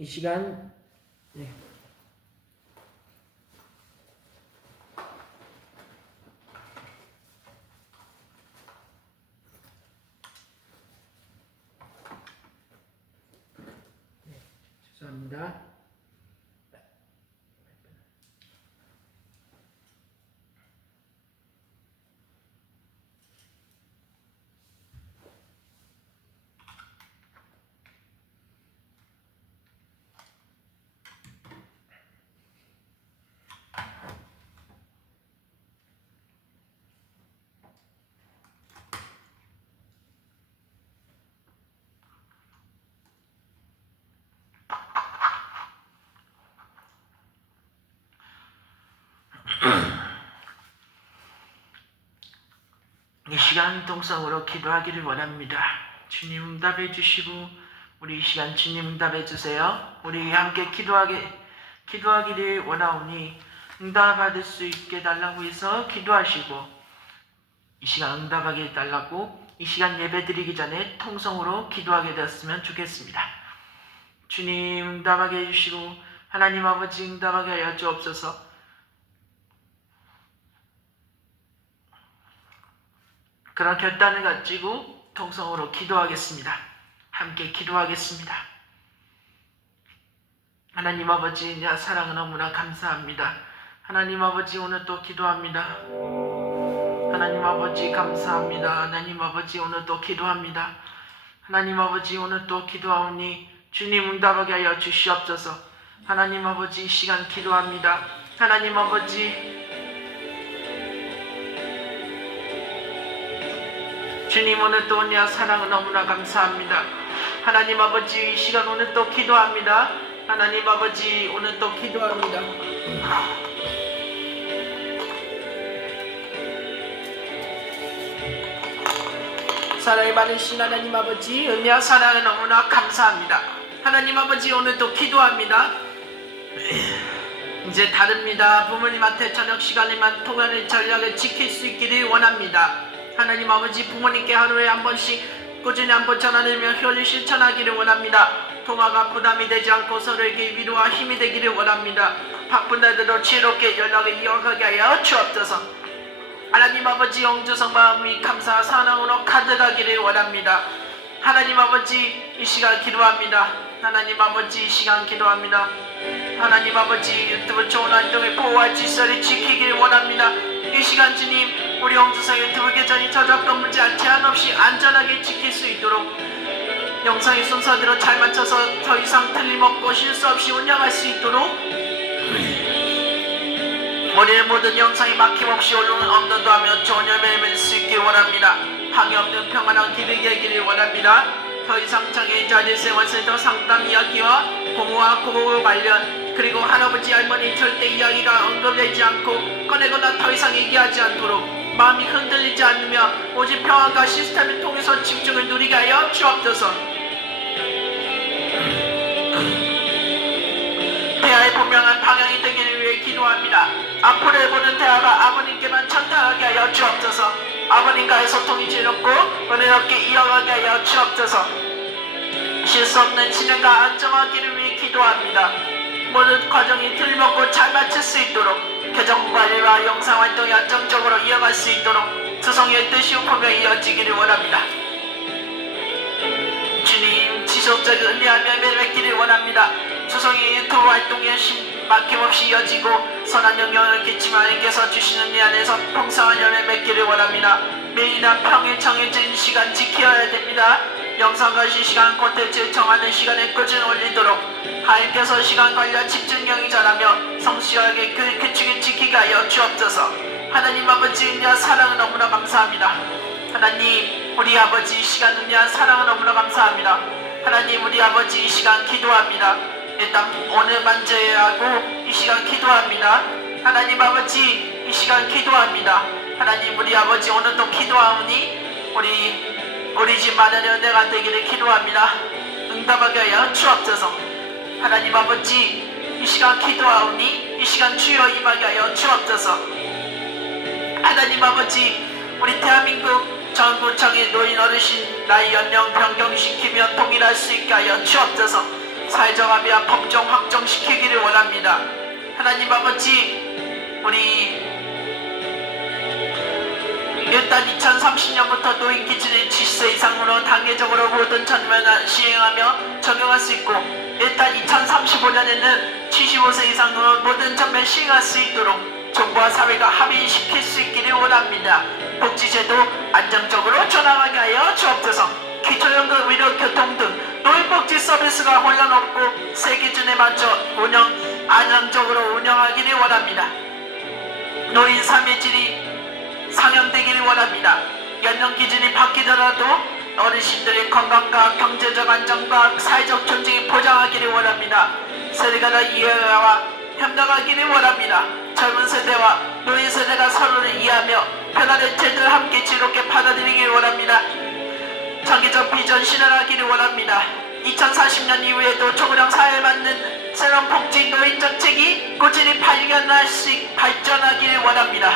이 시간 죄송합니다. 이 시간 동성으로 기도하기를 원합니다. 주님 응답해 주시고 우리 이 시간 주님 응답해 주세요. 우리 함께 기도하기를 원하오니 응답받을 수 있게 달라고 해서 기도하시고 이 시간 응답하게 달라고 이 시간 예배 드리기 전에 통성으로 기도하게 되었으면 좋겠습니다. 주님 응답하게 해주시고 하나님 아버지 응답하게 하여 주옵소서. 그런 결단을 가지고 통성으로 기도하겠습니다. 함께 기도하겠습니다. 하나님 아버지 내 사랑은 너무나 감사합니다. 하나님 아버지 오늘 또 기도합니다. 하나님 아버지 감사합니다. 하나님 아버지 오늘 또 기도합니다. 하나님 아버지 오늘 또 기도하오니 주님 응답하게 하여 주시옵소서. 하나님 아버지 이 시간 기도합니다. 하나님 아버지 주님 오늘 또 내 사랑은 너무나 감사합니다. 하나님 아버지 이 시간 오늘 또 기도합니다. 하나님 아버지 오늘 또 기도합니다. 사랑이 많으신 하나님 아버지 은혜와 사랑을 너무나 감사합니다. 하나님 아버지 오늘 또 기도합니다. 이제 다릅니다. 부모님한테 저녁 시간에만 통화를 전략을 지킬 수 있기를 원합니다. 하나님 아버지 부모님께 하루에 한 번씩 꾸준히 한번 전화드리며 효율 실천하기를 원합니다. 통화가 부담이 되지 않고 서로에게 위로와 힘이 되기를 원합니다. 바쁜 날들도 지혜롭게 연락을 이어가게 하여 주옵소서. 하나님 아버지 영주성 마음이 감사와 사랑으로 가득하기를 원합니다. 하나님 아버지 이 시간 기도합니다. 하나님 아버지 이 시간 기도합니다. 하나님 아버지 유튜브 좋은 활동에 보호와 질서를 지키기를 원합니다. 이 시간 주님 우리 영주성 유튜브 계정이 저작권 문제 제한 없이 안전하게 지킬 수 있도록 영상의 순서대로 잘 맞춰서 더 이상 틀림없고 실수 없이 운영할 수 있도록 우리의 모든 영상이 막힘없이 업로드하며 좋은 열매를 맺을 수 있길 원합니다. 방해 없는 평안한 기백이 되기를 원합니다. 더 이상 장애인자 일생활센터 상담 이야기와 고모와 고모 관련 그리고 할아버지 할머니 절대 이야기가 언급되지 않고 꺼내거나 더 이상 얘기하지 않도록 마음이 흔들리지 않으며 오직 평안과 시스템을 통해서 집중을 누리게 하여 주옵소서. 대화의 분명한 방향이 되기를 위해 기도합니다. 앞으로 보는 대화가 아버님께만 전달하게 하여 주옵소서. 아버님과의 소통이 즐겁고 은혜롭게 이어가게 하여 주옵소서. 실수 없는 진행과 안정하기를 위해 기도합니다. 모든 과정이 틀림없고 잘 맞출 수 있도록 계정 관리와 영상 활동이 안정적으로 이어갈 수 있도록 주성의 뜻이 우품며 이어지기를 원합니다. 주님 지속적인 은혜와 열매를 맺기를 원합니다. 주성의 유튜브 활동이 막힘없이 이어지고 선한 영향을 끼치며 하나님께서 주시는 은혜 안에서 풍성한 열매 맺기를 원합니다. 매일이나 평일 정해진 시간 지켜야 됩니다. 영상과 실시간 콘텐츠 정하는 시간에 꾸준히 올리도록 하나님께서 시간 관리와 집중력이 잘하며 성실하게 그 규칙을 지키게 하여 주옵소서. 하나님 아버지 은혜와 사랑을 너무나 감사합니다. 하나님 우리 아버지 이 시간 은혜와 사랑을 너무나 감사합니다. 하나님 우리 아버지 이 시간 기도합니다. 일단 오늘 만져하고 이 시간 기도합니다. 하나님 아버지 이 시간 기도합니다. 하나님 우리 아버지 오늘도 기도하오니 우리 집 마련의 은혜가 되기를 기도합니다. 응답하게 하여 주옵소서. 하나님 아버지 이 시간 기도하오니 이 시간 주여 임하게 하여 주옵소서. 하나님 아버지 우리 대한민국 전구청의 노인 어르신 나이 연령 변경시키며 통일할 수 있게 하여 주옵소서. 사회적 합의와 법정 확정시키기를 원합니다. 하나님 아버지, 우리 일단 2030년부터 노인 기준을 70세 이상으로 단계적으로 모든 전면을 시행하며 적용할 수 있고, 일단 2035년에는 75세 이상으로 모든 전면 시행할 수 있도록 정부와 사회가 합의시킬 수 있기를 원합니다. 복지제도 안정적으로 전환하게 하여 주옵소서. 기초연금, 의료, 교통 등 노인복지 서비스가 혼란 없고 새 기준에 맞춰 안정적으로 운영하기를 원합니다. 노인 삶의 질이 상향되기를 원합니다. 연령 기준이 바뀌더라도 어르신들의 건강과 경제적 안정과 사회적 존중이 보장하기를 원합니다. 세대가 더 이해와 협력하기를 원합니다. 젊은 세대와 노인 세대가 서로를 이해하며 변화된 제도를 함께 즐겁게 받아들이기를 원합니다. 장기적 비전 실현하기를 원합니다. 2040년 이후에도 초고령 사회에 맞는 새로운 복지 노인 정책이 꾸준히 발전하기를 원합니다.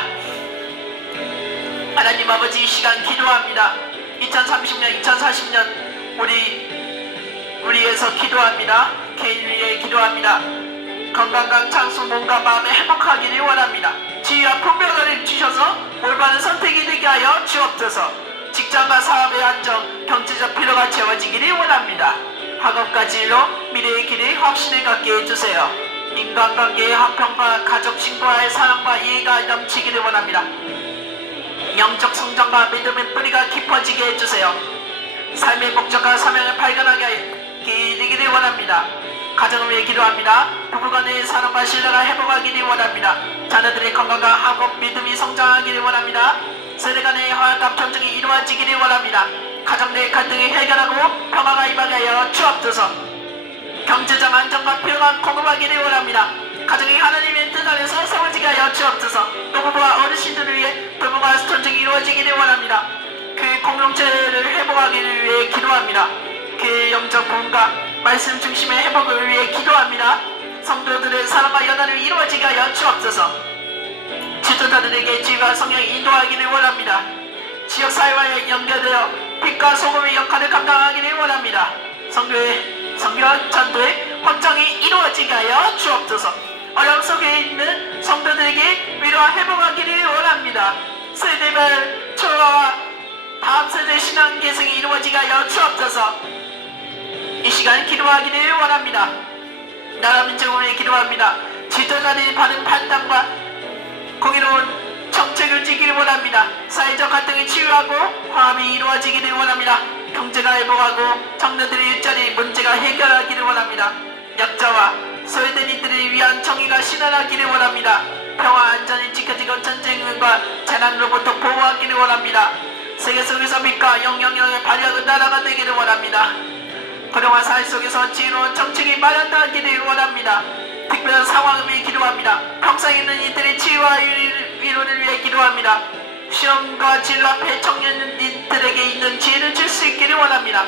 하나님 아버지, 이 시간 기도합니다. 2030년, 2040년 우리에서 기도합니다. 개인 위에 기도합니다. 건강과 창수, 몸과 마음에 행복하기를 원합니다. 지혜와 분별을 주셔서 올바른 선택이 되게 하여 주옵소서. 직장과 사업의 안정, 경제적 필요가 채워지기를 원합니다. 학업과 진로, 미래의 길에 확신을 갖게 해주세요. 인간관계의 화평과 가족 친구와의 사랑과 이해가 넘치기를 원합니다. 영적 성장과 믿음의 뿌리가 깊어지게 해주세요. 삶의 목적과 사명을 발견하게 되기를 원합니다. 가정을 위해 기도합니다. 부부간의 사랑과 신뢰가 회복하기를 원합니다. 자녀들의 건강과 학업, 믿음이 성장하기를 원합니다. 세대 간의 화합과 존중이 이루어지기를 원합니다. 가정 내 갈등을 해결하고 평화가 임하게 하여 주옵소서. 경제적 안정과 필요가 공급하기를 원합니다. 가정이 하나님의 뜻 안에서 세워지게 하여 주옵소서. 노부부와 어르신들을 위해 부부가 존중이 이루어지기를 원합니다. 그 공동체를 회복하기를 위해 기도합니다. 그의 영적 부흥과 말씀 중심의 회복을 위해 기도합니다. 성도들의 사랑과 연합이 이루어지게 하여 주옵소서. 지도자들에게 지혜와 성령이 인도하기를 원합니다. 지역사회와 연결되어 빛과 소금의 역할을 감당하기를 원합니다. 성교 전도의 확장이 이루어지게 하여 주옵소서. 어려움 속에 있는 성도들에게 위로와 회복하기를 원합니다. 세대별 초월과 다음 세대 신앙 계승이 이루어지게 하여 주옵소서. 이 시간 기도하기를 원합니다. 나라 민족을 위해 기도합니다. 지도자들이 받은 판단과 공의로운 정책을 지키기를 원합니다. 사회적 갈등을 치유하고 화합이 이루어지기를 원합니다. 경제가 회복하고 청년들의 일자리 문제가 해결하기를 원합니다. 약자와 소외된 이들을 위한 정의가 실현하기를 원합니다. 평화 안전이 지켜지고 전쟁과 재난으로부터 보호하기를 원합니다. 세계 속에서 빛과 영향력을 발휘하는 나라가 되기를 원합니다. 고령화 사회 속에서 지혜로운 정책이 마련되기를 원합니다. 특별한 상황을 위해 기도합니다. 평생 있는 이들의 치유와 위로를 위해 기도합니다. 시험과 진로 앞에 청년들에게 있는 지혜를 줄 수 있기를 원합니다.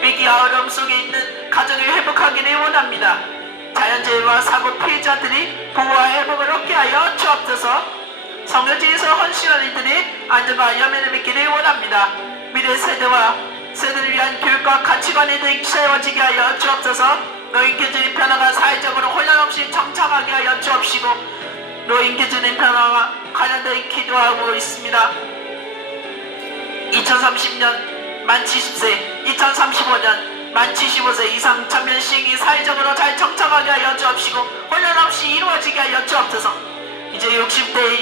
위기와 어려움 속에 있는 가정을 회복하기를 원합니다. 자연재해와 사고 피해자들이 보호와 회복을 얻게 하여 주옵소서. 성교지에서 헌신한 이들이 안전과 연민을 믿기를 원합니다. 미래 세대를 위한 교육과 가치관이 세워지게 하여 주옵소서. 노인 기준의 변화가 사회적으로 혼란 없이 정착하게 하여 주옵시고, 노인 기준의 변화와 관련된 기도하고 있습니다. 2030년 만 70세, 2035년 만 75세 이상 전면 시행이 사회적으로 잘 정착하게 하여 주옵시고, 혼란 없이 이루어지게 하여 주옵소서. 이제 60대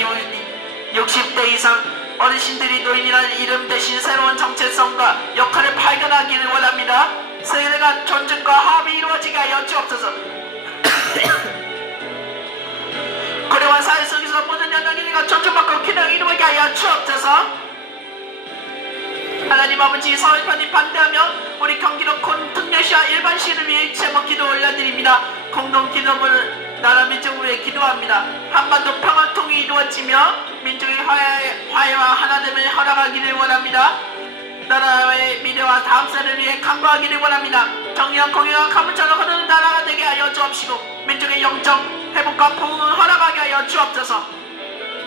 이상 어르신들이 노인이라는 이름 대신 새로운 정체성과 역할을 발견하기를 원합니다. 세대 간 존중과 화합이 이루어지게 하여 주옵소서. 고령화 사회 속에서 모든 연령인과 존중받고 균형이 이루어지게 하여 주옵소서. 하나님 아버지, 사회판이 반대하며 우리 경기도 콘특례시와 일반시를 위해 제목 기도 올려드립니다. 공동 기도문을 나라 민족을 위해 기도합니다. 한반도 평화통이 이루어지며 민족의 화해와 하나됨을 허락하기를 원합니다. 나라의 미래와 다음 세대를 위해 강구하기를 원합니다. 정의와 공의와 가문처럼 흐르는 나라가 되게 하여 주옵시고, 민족의 영적 회복과 부흥을 허락하게 하여 주옵소서.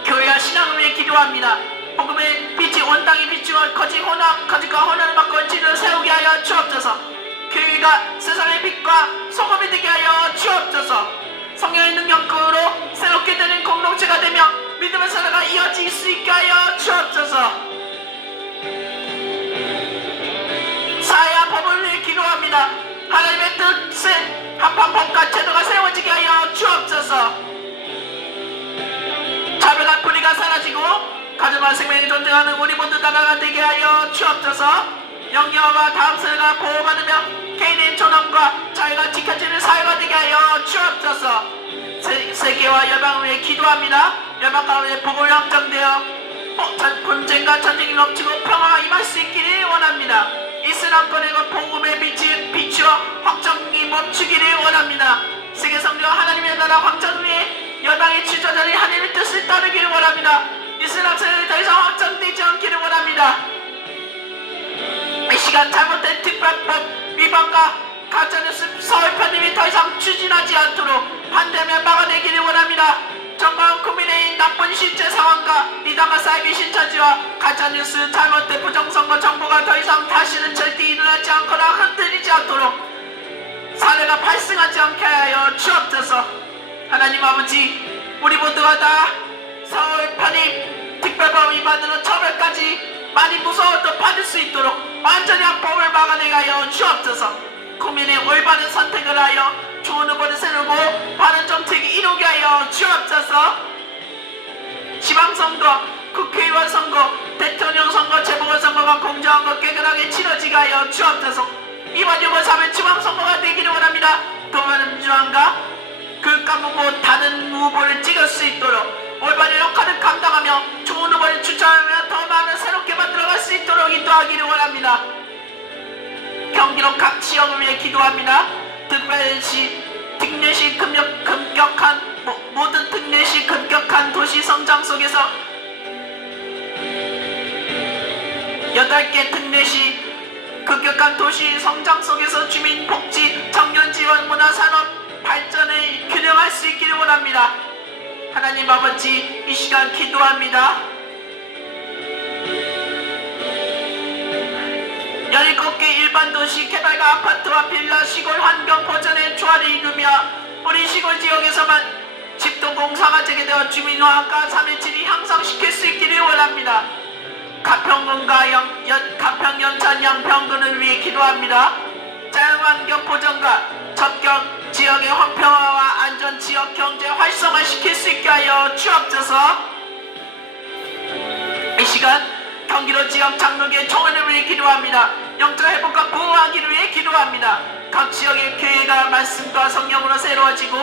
교회와 신앙을 위해 기도합니다. 복음의 빛이 온 땅에 비추어 거짓과 혼란을 막고 진리를 세우게 하여 주옵소서. 교회가 우리가 세상의 빛과 소금이 되게 하여 주옵소서. 성령의 능력으로 새롭게 되는 공동체가 되며 믿음의 사랑가 이어질 수 있게 하여 주옵소서. 사회와 법을 위해 기도합니다. 하나님의 뜻은 한판 법과 제도가 세워지게 하여 주옵소서. 차별과 불의가 사라지고 가정과 생명이 존중하는 우리 모두 나라가 되게 하여 주옵소서. 영예와 다음 세대가 보호받으며 개인의 존엄과 자유가 지켜지는 사회가 되게 하여 주옵소서. 세계와 열방을 위해 기도합니다. 열방 가운데 복을 확정되어 분쟁과 전쟁이 넘치고 평화가 임할 수 있기를 원합니다. 이슬람권의 복음의 빛이 비추어 확정이 멈추기를 원합니다. 세계 성령 하나님의 나라 확정 위에 열방의 지도자들이 하나님의 뜻을 따르기를 원합니다. 이슬람 세력이 더 이상 확정되지 않기를 원합니다. 이 시간 잘못된 특별법 위반과 가짜뉴스 서울편님이 더 이상 추진하지 않도록 반대하며 막아내기를 원합니다. 정부와 국민의 나쁜 실제 상황과 이단과 사이비 신천지와 가짜뉴스 잘못된 부정선거 정보가 더 이상 다시는 절대 일어나지 않거나 흔들리지 않도록 사례가 발생하지 않게 하여 주옵소서. 하나님 아버지, 우리 모두가 다 서울 편입 특별법 위반으로 처벌까지 많이 무서워도 받을 수 있도록 완전히 합법을 막아내게 하여 주옵소서. 국민의 올바른 선택을 하여 좋은 후보를 세우고 바른 정책이 이루게 하여 주옵소서. 지방선거, 국회의원 선거, 대통령 선거, 재보궐선거가 공정하고 깨끗하게 치러지게 하여 주옵소서. 이번 6월 3일 지방선거가 되기를 원합니다. 더 많은 민주당과 극과 무고 다른 후보를 찍을 수 있도록 올바른 역할을 감당하며 좋은 후보를 추천하며 더 많은 새롭게 만들어갈 수 있도록 인도하기를 원합니다. 경기도 각 지역을 위해 기도합니다. 특별시, 특례시 급격한 모든 특례시 급격한 도시 성장 속에서 8개 특례시 급격한 도시 성장 속에서 주민 복지, 청년 지원, 문화산업 발전을 균형할 수 있기를 원합니다. 하나님 아버지, 이 시간 기도합니다. 17개 일반 도시 개발과 아파트와 빌라 시골 환경 보전의 조화를 이루며 우리 시골 지역에서만 집도 공사가 재개되어 주민화가 3.17이 향상시킬 수 있기를 원합니다. 가평군과 가평 연천 양평군을 위해 기도합니다. 자연환경 보전과 접경 지역의 환평화와 안전 지역 경제 활성화 시킬 수 있게 하여 주옵소서. 이 시간 경기도 지역 장로교회 총회를 위해 기도합니다. 영적 회복과 부흥하기를 위해 기도합니다. 각 지역의 교회가 말씀과 성령으로 새로워지고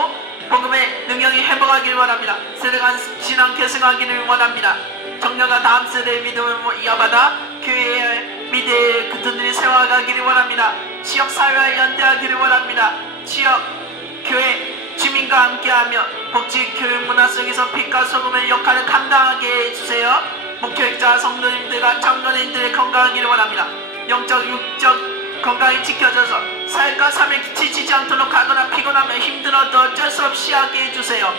복음의 능력이 회복하기를 원합니다. 세대간 신앙 계승하기를 원합니다. 정령과 다음 세대의 믿음을 이어받아 교회의 미래의 그들이 세워가기를 원합니다. 지역사회와 연대하기를 원합니다. 지역, 교회, 주민과 함께하며 복지, 교육, 문화 속에서 빛과 소금의 역할을 감당하게 해주세요. 목회자, 성도님들과 장로님들의 건강하기를 원합니다. 영적, 육적 건강이 지켜져서 사역과 삶에 지치지 않도록 하거나 피곤하며 힘들어도 어쩔 수 없이 하게 해주세요.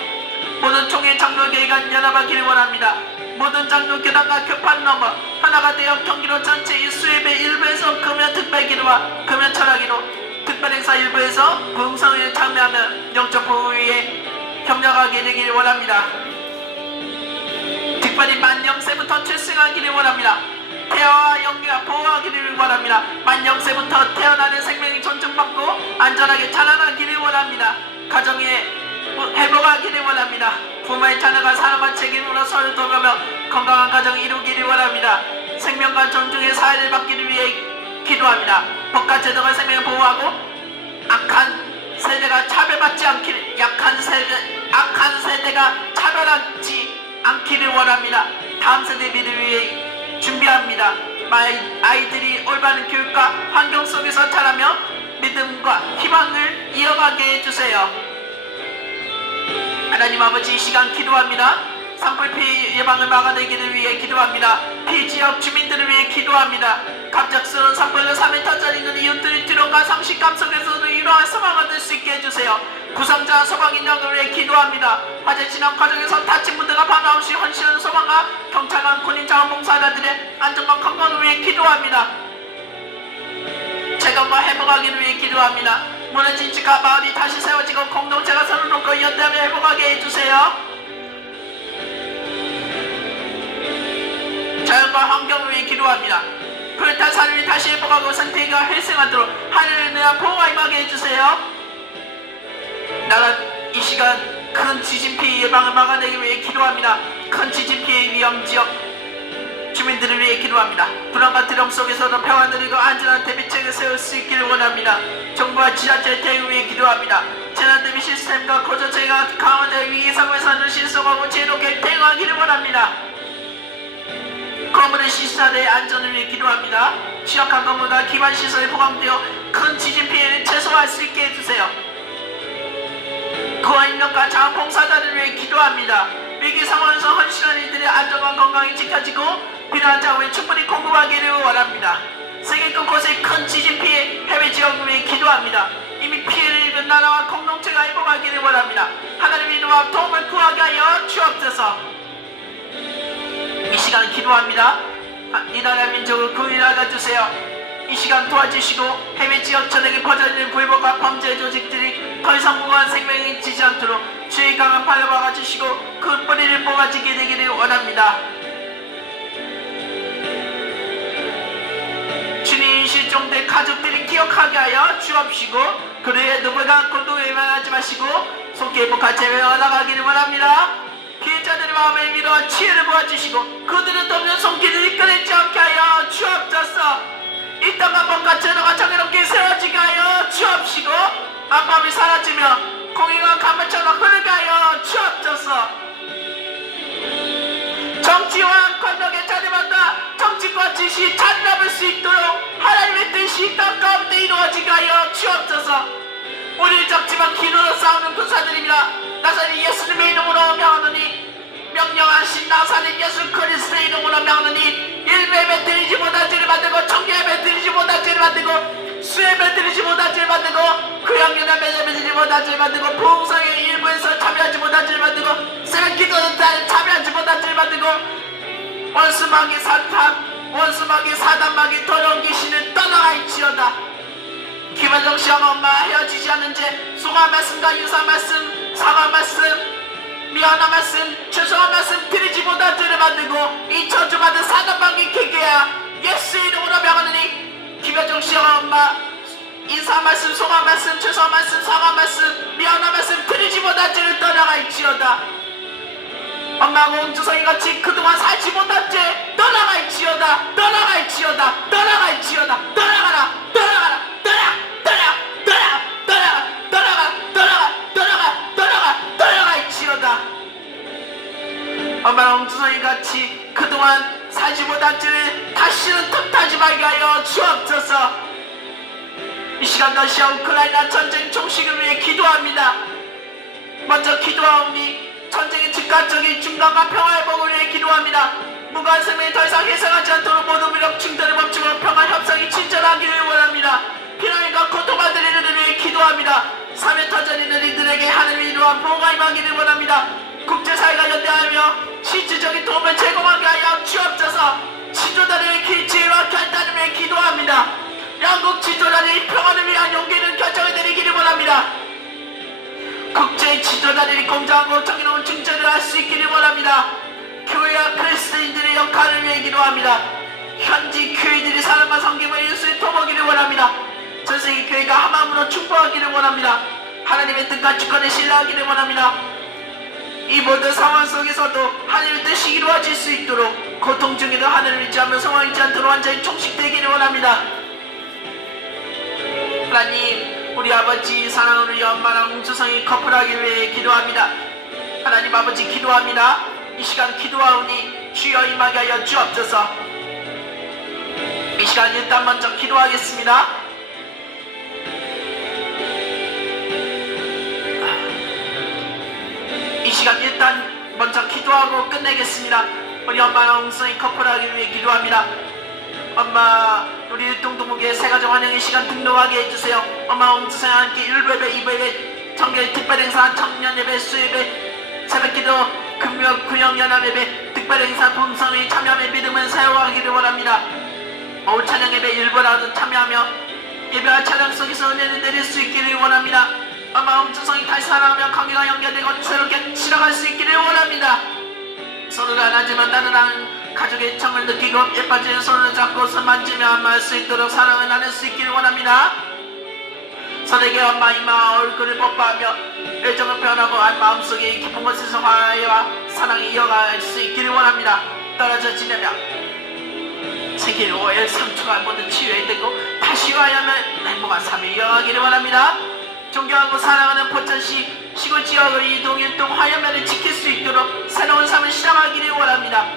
모든 총회 장로교회가 연합하기를 원합니다. 모든 장로교단과 교판 넘어 하나가 되어 경기도 전체 일수예배 일부에서 금연 특별기도와 금연 철학기도 특별행사 일부에서 부흥성을 참여하며 영적 보호 위에 협력하게 되기를 원합니다. 특별히 만영세부터 출생하기를 원합니다. 태아와 영유아 보호하기를 원합니다. 만영세부터 태어나는 생명이 존중받고 안전하게 자라나기를 원합니다. 가정에 회복하기를 원합니다. 부모의 자녀가 사랑과 책임으로 서로 돌보며 건강한 가정을 이루기를 원합니다. 생명과 존중의 사회를 받기를 위해 기도합니다. 법과 제도가 생명을 보호하고 악한 세대가 차별받지 않기를, 악한 세대가 차별하지 않기를 원합니다. 다음 세대 미래를 위해 준비합니다. 아이들이 올바른 교육과 환경 속에서 자라며 믿음과 희망을 이어가게 해주세요. 하나님 아버지, 이 시간 기도합니다. 산불 예방을 막아내기를 위해 기도합니다. 피지역 주민들을 위해 기도합니다. 갑작스러운 산불로 3일 터져있는 이웃들의 드론과 상식감 속에서도 이러한 소망을 얻을 수 있게 해주세요. 구성자 소방인력을 위해 기도합니다. 화재 진압 과정에서 다친 분들과 반함없이 헌신하는 소방과 경찰관, 군인, 자원봉사자들의 안전과 건강을 위해 기도합니다. 재건과 회복하기를 위해 기도합니다. 무너진 집과 마을이 다시 세워지고 공동체가 서로 돕고 연대하며 회복하게 해주세요. 자연과 환경을 위해 기도합니다. 불탄 산을 다시 회복하고 생태계가 회생하도록 하늘을 내어 보호가 임하게 해주세요. 나라 이 시간 큰 지진 피해 예방을 막아내기 위해 기도합니다. 큰 지진 피해 위험 지역 주민들을 위해 기도합니다. 불안과 두려움 속에서도 평안을 이루고 안전한 대비책을 세울 수 있기를 원합니다. 정부와 지자체의 대응을 위해 기도합니다. 재난 대비 시스템과 고조체가 강화된 위기 상황에서는 신속하고 지혜롭게 대응하기를 원합니다. 건물의 시설의 안전을 위해 기도합니다. 취약한 건물과 기반 시설이 포함되어 큰 지진 피해를 최소화할 수 있게 해주세요. 구호 인력과 자원봉사자를 위해 기도합니다. 위기 상황에서 헌신한 이들의 안전과 건강이 지켜지고 필요한 자원이 충분히 공급하기를 원합니다. 세계 곳곳의 큰 지진 피해 해외 지역을 위해 기도합니다. 이미 피해를 입은 나라와 공동체가 회복하기를 원합니다. 하나님의 도와 도움을 구하게 하여 주옵소서. 이 시간 기도합니다. 이 나라 민족을 구원하여 주세요. 이 시간 도와주시고 해외 지역 전역에 퍼져있는 불법과 범죄 조직들이 더 이상 무고한 생명이 잊지 않도록 주의 강한 파여 막아주시고 그 뿌리를 뽑아지게 되기를 원합니다. 주님 실종된 가족들이 기억하게 하여 주옵시고 그들의 누구가 고통을 외면하지 마시고 속히 회복한 재회에 나가기를 원합니다. 피해자들의 마음을 밀어 치유를 보아주시고 그들을 돕는 손길을 끊이지 않게 하여 주옵소서. 이 땅과 뭔가 제도가 정의롭게 세워지게 하여 주옵시고 만법이 사라지며 공의가 강물처럼 흐르게 하여 주옵소서. 정치와 권력의 자리마다 정치과 지시 자리 잡을 수 있도록 하나님의 뜻이 땅 가운데 이루어지게 하여 주옵소서. 우리를 적지만 기도로 싸우는 군사들입니다. 나사렛 예수님의 이름으로 명하노니 명령하신 나사렛 예수 그리스도의 이름으로 명하노니 일배배 드리지 못할 죄를 만들고 청계배 드리지 못할 죄를 만들고 수예배 드리지 못할 죄를 만들고 구역연합에 드리지 못할 죄를 만들고 부흥성의 일부에서 참여하지 못할 죄를 만들고 새벽기도에 참여하지 못할 죄를 만들고 원수마귀 사단마귀 더러운 귀신을 떠나갈지어다. 김현정 씨와 엄마 헤어지지 않는 죄 송화 말씀과 유사 말씀 사과 말씀 미안한 말씀 죄송한 말씀 드리지 못한 죄를 만들고 이 저주받은 사단마귀 개개야 예수의 이름으로 명하느니 김현정 씨와 엄마 인사 말씀 송화 말씀 죄송한 말씀 사과 말씀 미안한 말씀 드리지 못한 죄를 떠나갈지어다. 엄마하고 옹주성이같이 그동안 살지 못한 죄 떠나갈지어다. 떠나갈지어다. 떠나갈지어다. 떠나가라. 떠나가라. 떠나갈지어다. 엄마랑 옹주성이같이 그동안 살지 못한 죄를 다시는 틈타지 말게 하여 주옵소서. 이 시간 러시아 우크라이나 전쟁 종식을 위해 기도합니다. 먼저 기도하오니 전쟁의 즉각적인 중단과 평화회복을 위해 기도합니다. 무고한 생명이 더 이상 희생하지 않도록 모든 무력 충돌을 멈추고 평화 협상이 친절하기를 원합니다. 피난민과 고통받는 이들을 위해 기도합니다. 삶의 터전이는 이들에게 하늘의 이루와 보호가 임하기를 원합니다. 국제사회가 연대하며 실질적인 도움을 제공하게 하여 주옵소서. 지도자들의 지혜와 결단을 위해 기도합니다. 영국 지도자들이 평화를 위한 용기를 결정해 내리기를 원합니다. 국제 지도자들이 공정하고 정의로운 중재를 할 수 있기를 원합니다. 교회와 그리스도인들의 역할을 위해 기도합니다. 현지 교회들이 사랑과 섬김을 일수에 도모하기를 원합니다. 전세계 교회가 한마음으로 충보하기를 원합니다. 하나님의 뜻과 주권에 신뢰하기를 원합니다. 이 모든 상황 속에서도 하나님의 뜻이 이루어질 수 있도록 고통 중에도 하나님을 의지하며 상황 잊지 않도록 완전히 총식되기를 원합니다. 하나님 우리 아버지 사랑하는 우리 엄마랑 웅주성이 커플하기를 위해 기도합니다. 하나님 아버지 기도합니다. 이 시간 기도하오니 주여 임하게 하여 주옵소서. 이 시간 일단 먼저 기도하겠습니다. 이 시간 일단 먼저 기도하고 끝내겠습니다. 우리 엄마랑 웅주성이 커플하기를 위해 기도합니다. 엄마 우리 일동동목의 새가정 환영의 시간 등록하게 해주세요. 엄마 웅주성과 함께 1배배 2배배 청결 특별행사 청년예배 수예배 새벽기도 금요 구역연합예배 특별행사 본선의 참여함에 믿음을 사용하기를 원합니다. 오후 찬양예배 일부라도 참여하며 예배와 찬양 속에서 은혜를 내릴 수 있기를 원합니다. 마음 주성이 다시 살아가며 관계가 연결되고 새롭게 치러갈 수 있기를 원합니다. 서로가 안 하지만 나는 가족의 정을 느끼고 예뻐지는 손을 잡고 손 만지며 안마할 수 있도록 사랑을 나눌 수 있기를 원합니다. 서로에게 엄마 이마 얼굴을 뽀뽀하며 애정을 표현하고 마음속에 깊은 곳에서 화해와 사랑이 이어갈 수 있기를 원합니다. 떨어져 지내며 세계 5일 3초가 모두 치유되고 다시 화해하며 행복한 삶을 이어가기를 원합니다. 존경하고 사랑하는 포천시 시골 지역을 이동일동 화해면을 지킬 수 있도록 새로운 삶을 시작하기를 원합니다.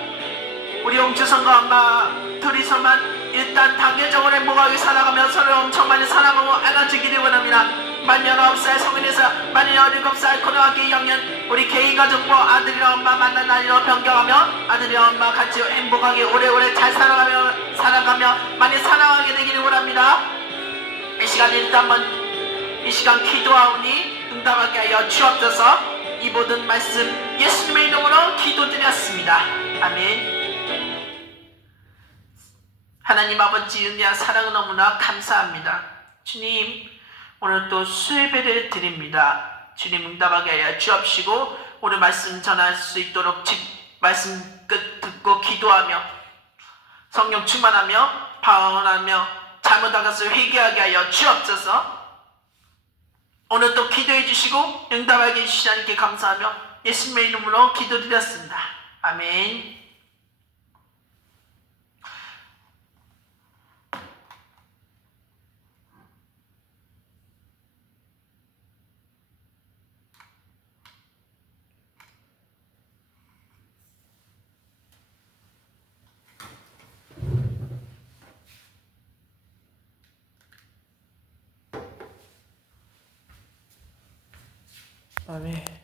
우리 홍주성과 엄마 둘이서만 일단 단계적으로 행복하게 살아가며 서로 엄청 많이 사랑하고 안아주기를 원합니다. 만 19살 성인에서 만 17살 고등학교 2학년 우리 개인 가족과 아들이랑 엄마 만난 날로 변경하며 아들이랑 엄마 같이 행복하게 오래오래 잘 살아가며 많이 사랑하게 되기를 원합니다. 이 시간 일단 이 시간 기도하오니 응답하게 하여 주옵소서. 이 모든 말씀 예수님의 이름으로 기도드렸습니다. 아멘. 하나님 아버지 은혜와 사랑은 너무나 감사합니다. 주님 오늘 또 수예배를 드립니다. 주님 응답하게 하여 주옵시고 오늘 말씀 전할 수 있도록 말씀 끝 듣고 기도하며 성령 충만하며 방언하며 잘못한 것을 회개하게 하여 주옵소서. 오늘 또 기도해 주시고 응답하게 해주시니 하나님께 감사하며 예수님의 이름으로 기도드렸습니다. 아멘. 아멘.